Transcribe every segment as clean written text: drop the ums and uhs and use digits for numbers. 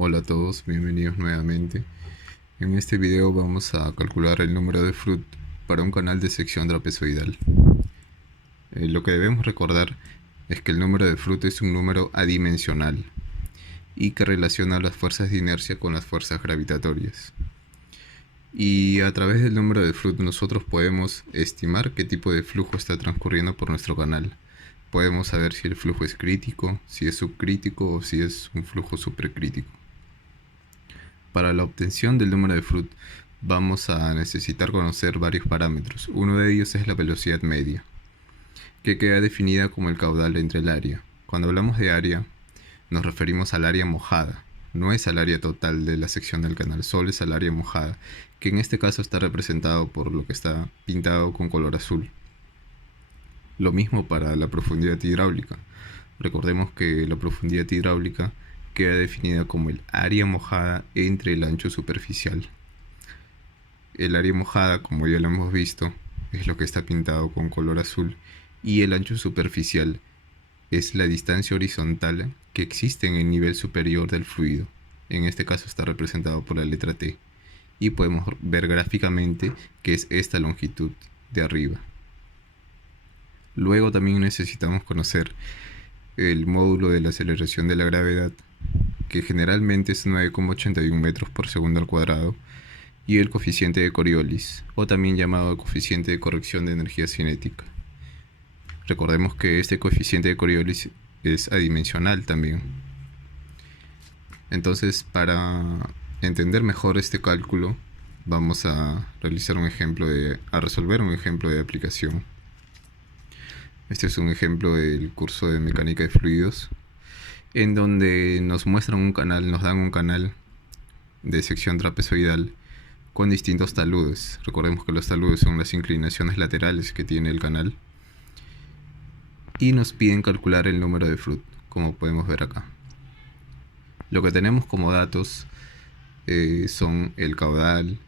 Hola a todos, bienvenidos nuevamente. En este video vamos a calcular el número de Flood para un canal de sección trapezoidal. Lo que debemos recordar es que el número de Flood es un número adimensional y que relaciona las fuerzas de inercia con las fuerzas gravitatorias. Y a través del número de Flood nosotros podemos estimar qué tipo de flujo está transcurriendo por nuestro canal. Podemos saber si el flujo es crítico, si es subcrítico o si es un flujo supercrítico. Para la obtención del número de Flood vamos a necesitar conocer varios parámetros. Uno de ellos es la velocidad media, que queda definida como el caudal entre el área. Cuando hablamos de área, nos referimos al área mojada. No es al área total de la sección del canal, solo es al área mojada, que en este caso está representado por lo que está pintado con color azul. Lo mismo para la profundidad hidráulica. Recordemos que la profundidad hidráulica queda definida como el área mojada entre el ancho superficial. El área mojada, como ya lo hemos visto, es lo que está pintado con color azul, y el ancho superficial es la distancia horizontal que existe en el nivel superior del fluido. En este caso está representado por la letra T, y podemos ver gráficamente que es esta longitud de arriba. Luego también necesitamos conocer el módulo de la aceleración de la gravedad, que generalmente es 9,81 metros por segundo al cuadrado, y el coeficiente de Coriolis, o también llamado coeficiente de corrección de energía cinética. Recordemos que este coeficiente de Coriolis es adimensional también. Entonces, para entender mejor este cálculo, vamos a resolver un ejemplo de aplicación. Este es un ejemplo del curso de mecánica de fluidos, en donde nos muestran nos dan un canal de sección trapezoidal con distintos taludes. Recordemos que los taludes son las inclinaciones laterales que tiene el canal, y nos piden calcular el número de Flood, como podemos ver acá. Lo que tenemos como datos son el caudal,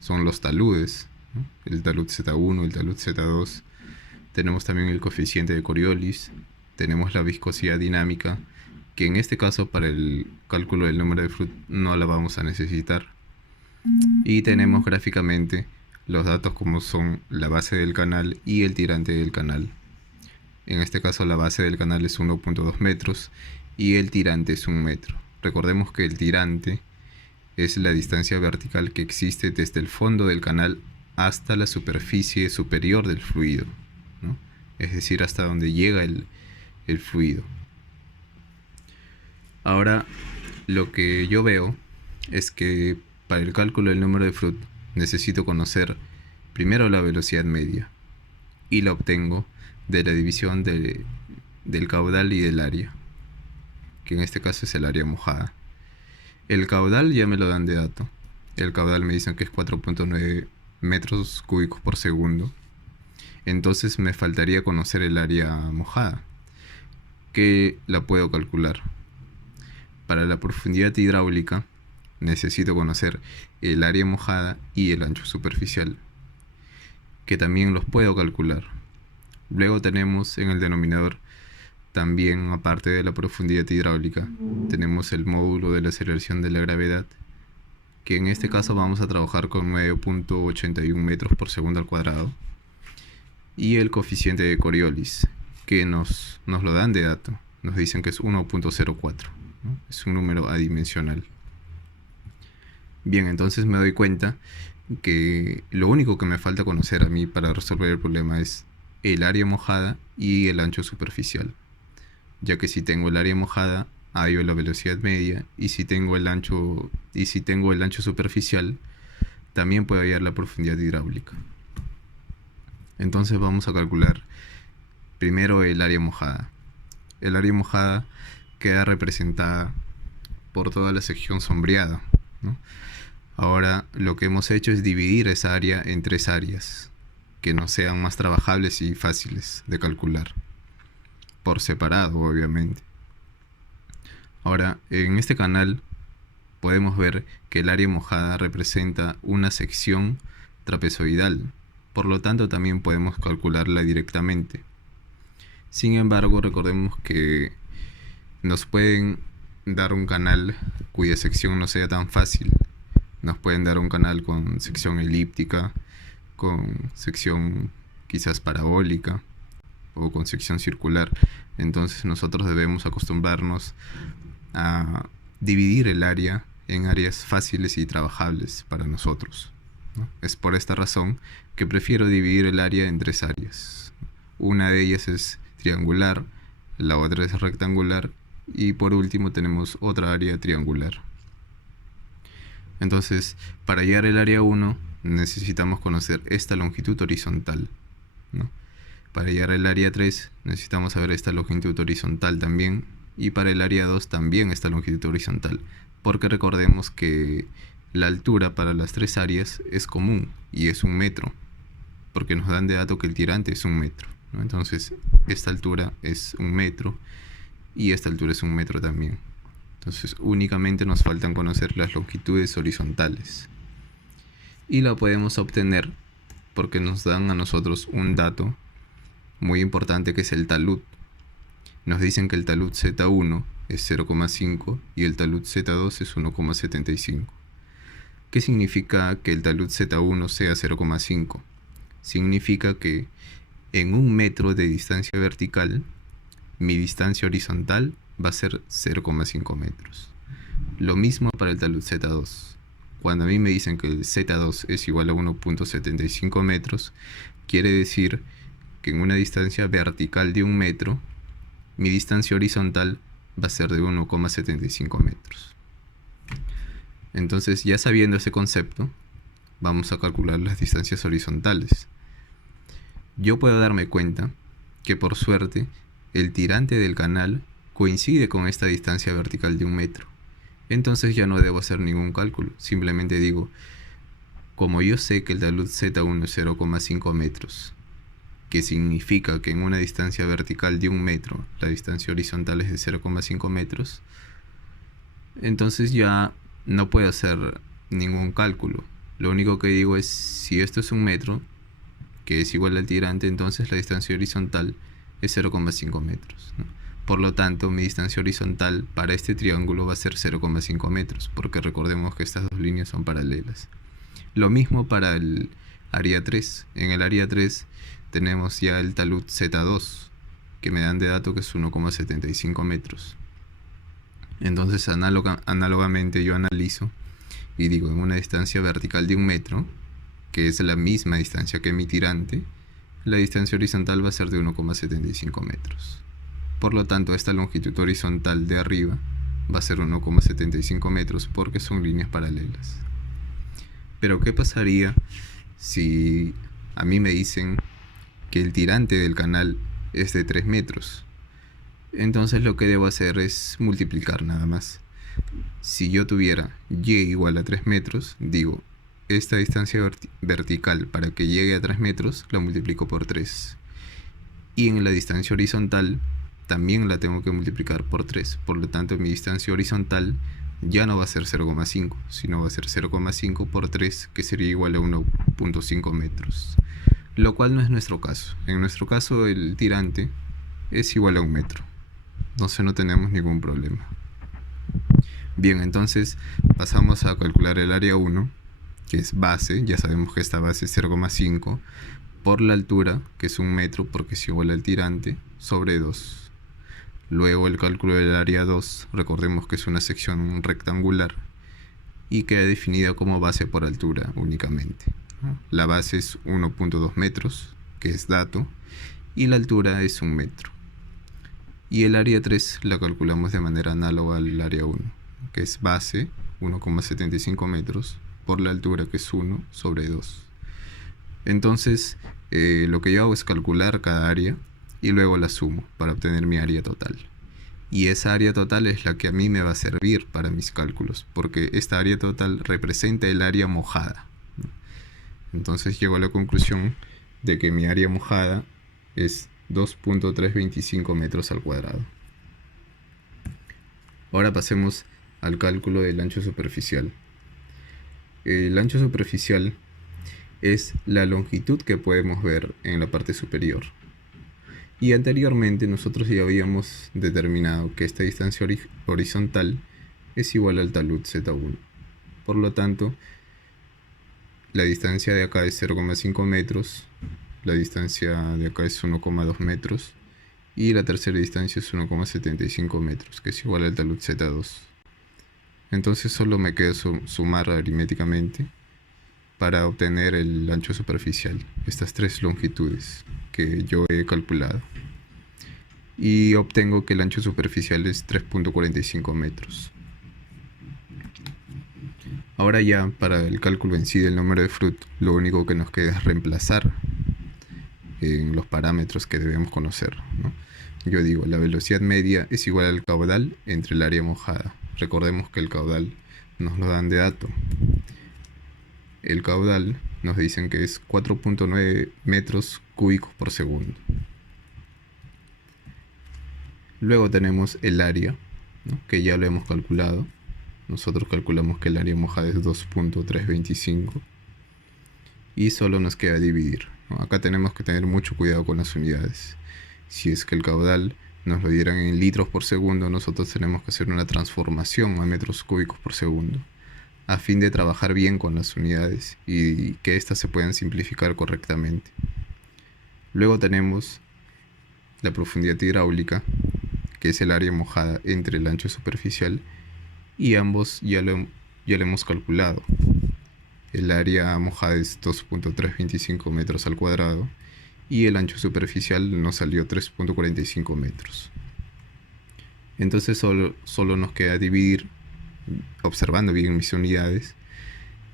son los taludes, ¿no? El talud Z1, el talud Z2. Tenemos también el coeficiente de Coriolis, tenemos la viscosidad dinámica, que en este caso para el cálculo del número de Flood no la vamos a necesitar. Y tenemos gráficamente los datos como son la base del canal y el tirante del canal. En este caso la base del canal es 1.2 metros y el tirante es 1 metro. Recordemos que el tirante es la distancia vertical que existe desde el fondo del canal hasta la superficie superior del fluido, ¿no? Es decir, hasta donde llega el fluido. Ahora, lo que yo veo es que para el cálculo del número de Flood necesito conocer primero la velocidad media, y la obtengo de la división del caudal y del área, que en este caso es el área mojada. El caudal ya me lo dan de dato. El caudal me dicen que es 4.9 metros cúbicos por segundo. Entonces me faltaría conocer el área mojada, que la puedo calcular. Para la profundidad hidráulica necesito conocer el área mojada y el ancho superficial, que también los puedo calcular. Luego tenemos en el denominador también, aparte de la profundidad hidráulica, tenemos el módulo de la aceleración de la gravedad, que en este caso vamos a trabajar con 9.81 metros por segundo al cuadrado, y el coeficiente de Coriolis, que nos lo dan de dato, nos dicen que es 1.04, ¿no? Es un número adimensional. Bien, entonces me doy cuenta que lo único que me falta conocer a mí para resolver el problema es el área mojada y el ancho superficial, ya que si tengo el área mojada hallo la velocidad media, y si tengo el ancho superficial también puedo hallar la profundidad hidráulica. Entonces vamos a calcular primero el área mojada. El área mojada queda representada por toda la sección sombreada, ¿no? Ahora lo que hemos hecho es dividir esa área en 3 áreas que nos sean más trabajables y fáciles de calcular, por separado obviamente. Ahora, en este canal podemos ver que el área mojada representa una sección trapezoidal, por lo tanto también podemos calcularla directamente. Sin embargo, recordemos que nos pueden dar un canal cuya sección no sea tan fácil. Nos pueden dar un canal con sección elíptica, con sección quizás parabólica o con sección circular. Entonces nosotros debemos acostumbrarnos a dividir el área en áreas fáciles y trabajables para nosotros, ¿no? Es por esta razón que prefiero dividir el área en tres áreas. Una de ellas es triangular, la otra es rectangular y por último tenemos otra área triangular. Entonces, para hallar el área 1 necesitamos conocer esta longitud horizontal, ¿no? Para hallar el área 3 necesitamos saber esta longitud horizontal también, y para el área 2 también esta longitud horizontal, porque recordemos que la altura para las tres áreas es común y es 1 metro, porque nos dan de dato que el tirante es 1 metro, ¿no? Entonces esta altura es 1 metro y esta altura es 1 metro también. Entonces únicamente nos faltan conocer las longitudes horizontales y la podemos obtener porque nos dan a nosotros un dato muy importante que es el talud. Nos dicen que el talud Z1 es 0,5 y el talud Z2 es 1,75. ¿Qué significa que el talud Z1 sea 0,5? Significa que en 1 metro de distancia vertical, mi distancia horizontal va a ser 0,5 metros. Lo mismo para el talud Z2. Cuando a mí me dicen que el Z2 es igual a 1,75 metros, quiere decir que en una distancia vertical de 1 metro, mi distancia horizontal va a ser de 1,75 metros. Entonces, ya sabiendo ese concepto, vamos a calcular las distancias horizontales. Yo puedo darme cuenta que por suerte el tirante del canal coincide con esta distancia vertical de 1 metro. Entonces ya no debo hacer ningún cálculo. Simplemente digo, como yo sé que el talud Z1 es 0,5 metros, que significa que en una distancia vertical de 1 metro, la distancia horizontal es de 0,5 metros, entonces ya no puedo hacer ningún cálculo. Lo único que digo es, si esto es 1 metro, que es igual al tirante, entonces la distancia horizontal es 0,5 metros, ¿no? Por lo tanto, mi distancia horizontal para este triángulo va a ser 0,5 metros, porque recordemos que estas dos líneas son paralelas. Lo mismo para el área 3. En el área 3 tenemos ya el talud Z2, que me dan de dato que es 1,75 metros. Entonces, análogamente yo analizo y digo, en una distancia vertical de 1 metro, que es la misma distancia que mi tirante, la distancia horizontal va a ser de 1,75 metros. Por lo tanto, esta longitud horizontal de arriba va a ser 1,75 metros porque son líneas paralelas. Pero ¿qué pasaría si a mí me dicen que el tirante del canal es de 3 metros? Entonces lo que debo hacer es multiplicar nada más. Si yo tuviera y igual a 3 metros, digo, esta distancia vertical para que llegue a 3 metros la multiplico por 3. Y en la distancia horizontal también la tengo que multiplicar por 3. Por lo tanto, mi distancia horizontal ya no va a ser 0,5, sino va a ser 0,5 por 3, que sería igual a 1,5 metros. Lo cual no es nuestro caso. En nuestro caso, el tirante es igual a 1 metro. Entonces no tenemos ningún problema. Bien, entonces pasamos a calcular el área 1, que es base. Ya sabemos que esta base es 0,5 por la altura, que es 1 metro, porque es igual al tirante, sobre 2. Luego el cálculo del área 2, recordemos que es una sección rectangular y queda definida como base por altura únicamente, ¿no? La base es 1,2 metros, que es dato, y la altura es 1 metro. Y el área 3 la calculamos de manera análoga al área 1, que es base 1,75 metros por la altura, que es 1 sobre 2. Entonces lo que yo hago es calcular cada área y luego la sumo para obtener mi área total. Y esa área total es la que a mí me va a servir para mis cálculos, porque esta área total representa el área mojada, ¿no? Entonces llego a la conclusión de que mi área mojada es 2,325 metros al cuadrado. Ahora pasemos al cálculo del ancho superficial. El ancho superficial es la longitud que podemos ver en la parte superior. Y anteriormente nosotros ya habíamos determinado que esta distancia horizontal es igual al talud Z1. Por lo tanto, la distancia de acá es 0,5 metros, la distancia de acá es 1,2 metros y la tercera distancia es 1,75 metros, que es igual al talud Z2. Entonces solo me queda sumar aritméticamente para obtener el ancho superficial, estas tres longitudes que yo he calculado. Y obtengo que el ancho superficial es 3,45 metros. Ahora ya para el cálculo en sí del número de Froude, lo único que nos queda es reemplazar en los parámetros que debemos conocer, ¿no? Yo digo, la velocidad media es igual al caudal entre el área mojada. Recordemos que el caudal nos lo dan de dato. El caudal nos dicen que es 4,9 metros cúbicos por segundo. Luego tenemos el área, ¿no?, que ya lo hemos calculado. Nosotros calculamos que el área mojada es 2,325 y solo nos queda dividir, ¿no? Acá tenemos que tener mucho cuidado con las unidades. Si es que el caudal nos lo dieran en litros por segundo, nosotros tenemos que hacer una transformación a metros cúbicos por segundo a fin de trabajar bien con las unidades y que éstas se puedan simplificar correctamente. Luego tenemos la profundidad hidráulica, que es el área mojada entre el ancho superficial, y ambos ya lo hemos calculado. El área mojada es 2,325 metros al cuadrado y el ancho superficial nos salió 3,45 metros. Entonces solo nos queda dividir observando bien mis unidades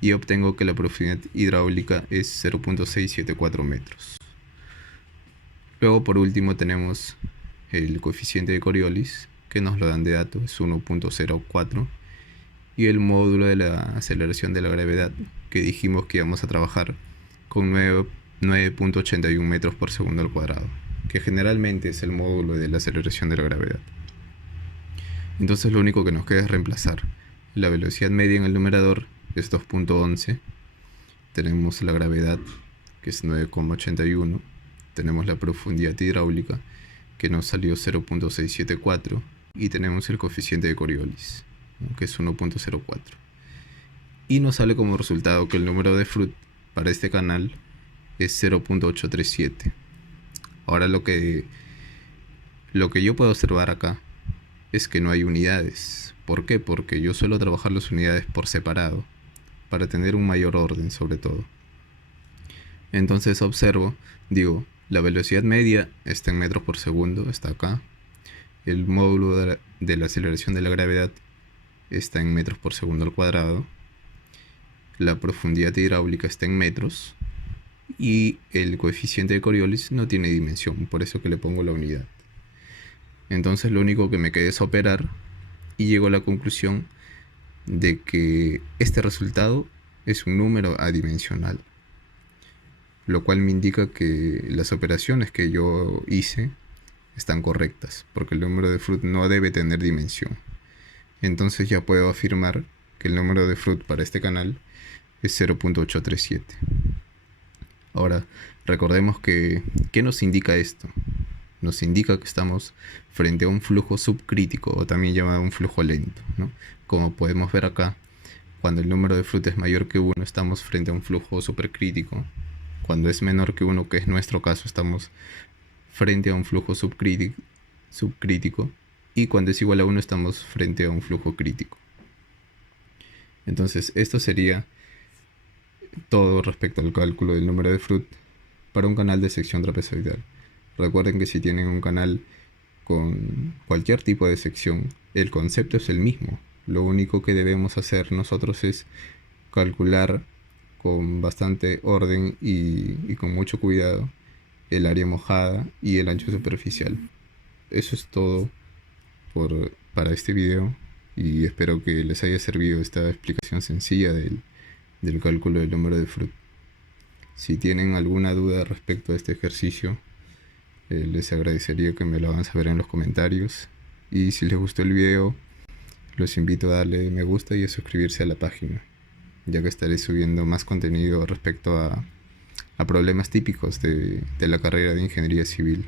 y obtengo que la profundidad hidráulica es 0,674 metros. Luego por último tenemos el coeficiente de Coriolis, que nos lo dan de dato, es 1,04, y el módulo de la aceleración de la gravedad, que dijimos que íbamos a trabajar con 9,81 metros por segundo al cuadrado, que generalmente es el módulo de la aceleración de la gravedad. Entonces lo único que nos queda es reemplazar. La velocidad media en el numerador es 2,11, tenemos la gravedad, que es 9,81, tenemos la profundidad hidráulica, que nos salió 0,674, y tenemos el coeficiente de Coriolis, ¿no?, que es 1,04. Y nos sale como resultado que el número de Froude para este canal es 0,837. Ahora lo que yo puedo observar acá es que no hay unidades. ¿Por qué? Porque yo suelo trabajar las unidades por separado, para tener un mayor orden sobre todo. Entonces observo, digo, la velocidad media está en metros por segundo, está acá. El módulo de la aceleración de la gravedad está en metros por segundo al cuadrado. La profundidad hidráulica está en metros. Y el coeficiente de Coriolis no tiene dimensión, por eso que le pongo la unidad. Entonces lo único que me queda es operar y llego a la conclusión de que este resultado es un número adimensional, lo cual me indica que las operaciones que yo hice están correctas, porque el número de Froude no debe tener dimensión. Entonces ya puedo afirmar que el número de Froude para este canal es 0,837. Ahora, recordemos que, ¿qué nos indica esto? Nos indica que estamos frente a un flujo subcrítico, o también llamado un flujo lento, ¿no? Como podemos ver acá, cuando el número de Froude es mayor que 1, estamos frente a un flujo supercrítico. Cuando es menor que 1, que es nuestro caso, estamos frente a un flujo subcrítico. Y cuando es igual a 1, estamos frente a un flujo crítico. Entonces, esto sería todo respecto al cálculo del número de Froude para un canal de sección trapezoidal. Recuerden que si tienen un canal con cualquier tipo de sección, el concepto es el mismo. Lo único que debemos hacer nosotros es calcular con bastante orden y con mucho cuidado el área mojada y el ancho superficial. Eso es todo para este video, y espero que les haya servido esta explicación sencilla del cálculo del número de Froude. Si tienen alguna duda respecto a este ejercicio, les agradecería que me lo hagan saber en los comentarios, y si les gustó el video, los invito a darle me gusta y a suscribirse a la página, ya que estaré subiendo más contenido respecto a problemas típicos de la carrera de ingeniería civil.